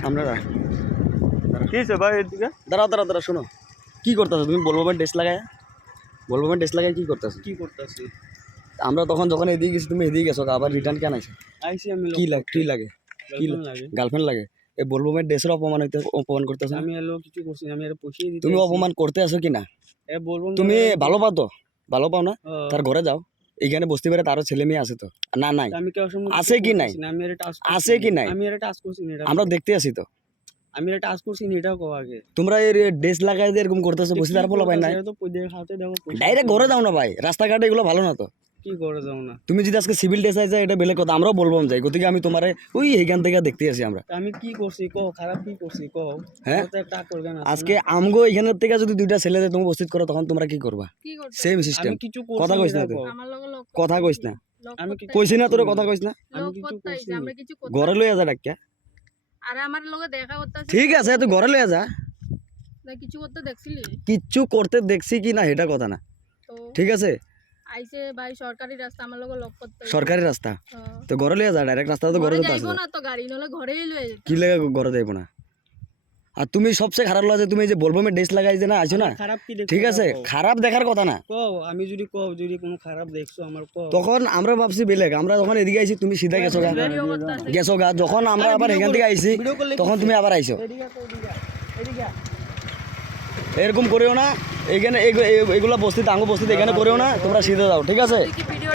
সামনে রাখ। কি হয়েছে ভাই এদিকে? দাঁড়াও দাঁড়াও দাঁড়াও, শোনো কি করতেছো তুমি? বলবো ড্রেস লাগায়, বলবো ড্রেস লাগায় কি করতেছো? কি করতেছি? আমরা তখন যখন এদিকে গেছি তুমি এদিকে গেছো, আবার রিটার্ন কেন আইছো? আইসি আমি কি লাগে, কি লাগে, কি girlfriend লাগে। গার্লফ্রেন্ড লাগে? এই বলবো ড্রেসের অপমান করতেছো না? আমি এলো কিছু করছি না, আমি এর পয়সা দিতে তুমি আইছি। অপমান করতে আসো কি না? এ বলবো তুমি ভালো পাও তো? ভালো পাও না? হ্যাঁ। তার ঘরে যাও, এইখানে বসতে পারে, তারও ছেলে মেয়ে আছে তো না? নাই আমি কেউ সঙ্গে আছে কি নাই? আমি এর টাস্ক আছে কি নাই? আমি এর টাস্ক করছি না, এটা আমরা দেখতে আসি তো। আমি এর টাস্ক করছি না, এটাও কও আগে। তোমরা এই ড্রেস লাগাই দিয়ে এরকম করতেছো, বসে তার বলা ভাই নাই। এটা তো পয়দের হাতে দেখো পয়সা। ডাইরেক্ট ঘরে যাও না ভাই, রাস্তাঘাটে এগুলো ভালো না তো। কি করে যাও না? তুমি যদি আজকে সিভিল ড্রেস আইসা এটা বেলেগ কথা, আমরাও বলবো যাই, গতিকে আমি তোমারে ওই এইখান থেকে দেখতে আসি আমরা। তা আমি কি করছি কও, খারাপ কি করছি কও? হ্যাঁ? তো একটা করবেন আজকে আমগো এখানের থেকে যদি দুইটা ছেলে তুমি উপস্থিত করো, তখন তোমরা কি করবা? কি করতে সেম সিস্টেম। আমি কিছু করছি কথা কইস না এটা তুই। কও। আমার লগে লোক কথা কইস না। আমি কি কইছি না তোরে, কথা কইস না। আমি লোক কিছু করতে আইছে, করছি আমরা কিছু করতে ঘরে লইয়া যা ডাক্কা। আরে আমার লগে দেখা করতেছে ঠিক আছে, তুই ঘরে লইয়া যা। না কিছু করতে দেখছিলি কিচ্ছু করতে দেখছি কি না এটা কথা না, তো ঠিক আছে? আইছে ভাই সরকারি রাস্তা, আমার লগে লোক করতে আইছে। সরকারি রাস্তা হ্যাঁ। তো ঘরে লইয়া যা, ডাইরেক্ট রাস্তা তো ঘরে ঘরে যেতে যাইবো আসবে। না তো গাড়ি নলে ঘরেই লয়ে যেত। কি লাগে ঘরে যাইবো না? আর তুমি সবচেয়ে খারাপ লাগে তুমি যে বলবো আমি ড্রেস লাগাই যে না আছো না, খারাপ কি দেখছো? ঠিক আছে? কও। খারাপ দেখার কথা না। কও, আমি যদি কও যদি কোনো খারাপ দেখছো আমার কও। তখন আমরা ভাবছি বেলেগ, আমরা যখন এদিকে আইছি তুমি সিধা গেছো গা, ভিডিও করতে আছে। গেছো গা। যখন আমরা আবার এখান থেকে আইছি ভিডিও করলে তখন তুমি আবার আইছো। এদিকে কও, এদিকে এরকম করেও না, এইখানে এগুলা বস্তিতে আঙ্গ বস্তিতে এখানে করেও না, তোমরা সিধা যাও, ঠিক আছে? তুই কি ভিডিও